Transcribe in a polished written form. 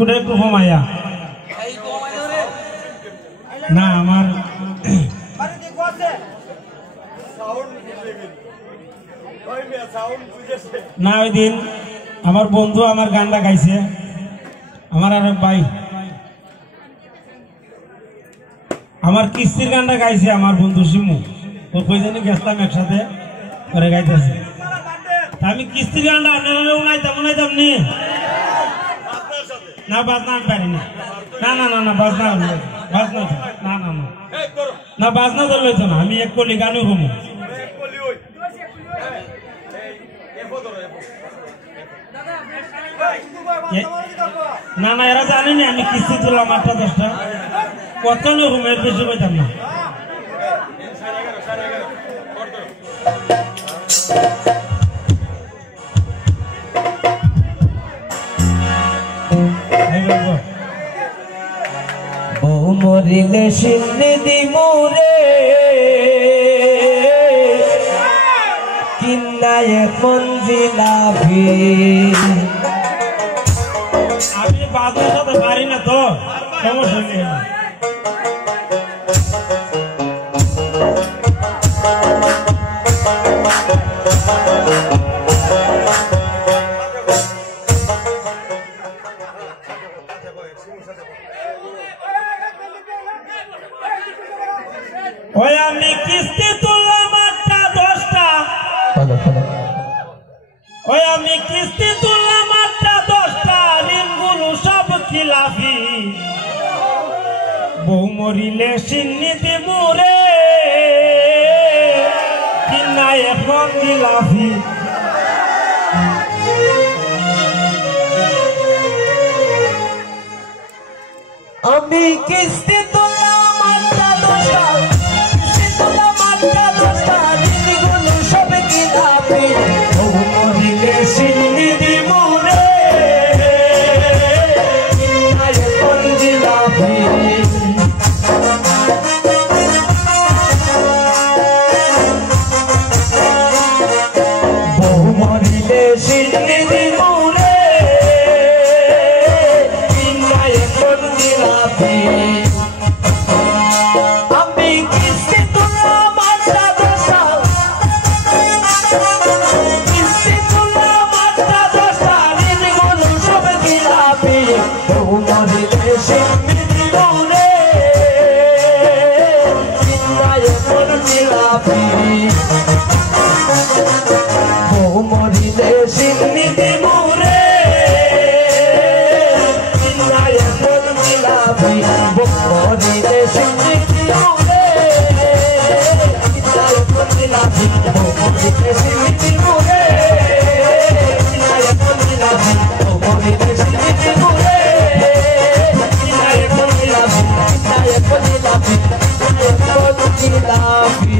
ইকুটা একটু কমাইয়া না আমার না ওই দিন আমার বন্ধু আমার গানটা গাইছে আমার আর ভাই আমার কিস্তির গানটা গাইছে আমার বন্ধু শিমু ও কইজনে গেছলাম একসাথে করে গাইতেছে আমি কিস্তির গানটা আপনারা উনাইতাম নি না বাজনা আমি পারি না না না না না বাজনা বাজনা না না না না বাজনা তো লইতো না আমি এক কলি গানও ঘুমো না না এরা জানেনি আমি কিস্তি তুললাম 8টা 10টা কত ঘুম এর বেশি পাইতাম না বউ মরিলে সিন্নি দিমুরে কিন্নায় এখন জিলাপি আমি বাজার সাথে পারি না তো সমস্যা নেই ওই আমি কিস্তি তুললাম 8টা 10টা ওই আমি কিস্তি তুললাম 8টা 10টা ঋণগুলো সব খিলাফি বউ মরিলে সিন্নি দিমুরে কিনা এখন খিলাফি আমি কিস্তি তুললাম 8টা 10টা কিস্তি তুললাম 8টা 10টা ঋণগুলো সব খিলাফি বউ মরিলে সিন্নি দিমুরে কিনা এখন জিলাপি বউ মরিলে সিন্নি দিমুরে কিনা এখন জিলাপি আমি কিস্তি তুললাম 8টা 10টা কিস্তি তুললাম 8টা 10টা ঋণগুলো সব খিলাপি বউ মরিলে সিন্নি দিমুরে কিনা এখন জিলাপি বউ মরিলে সিন্নি দিমুরে কিনা এখন জিলাপি বউ মরিলে সিন্নি দিমুরে কিনা এখন জিলাপি বউ মরিলে সিন্নি দিমুরে কিনা এখন জিলাপি বউ মরিলে সিন্নি দিমুরে কিনা এখন জিলাপি কিনা এখন জিলাপি কিনা এখন জিলাপি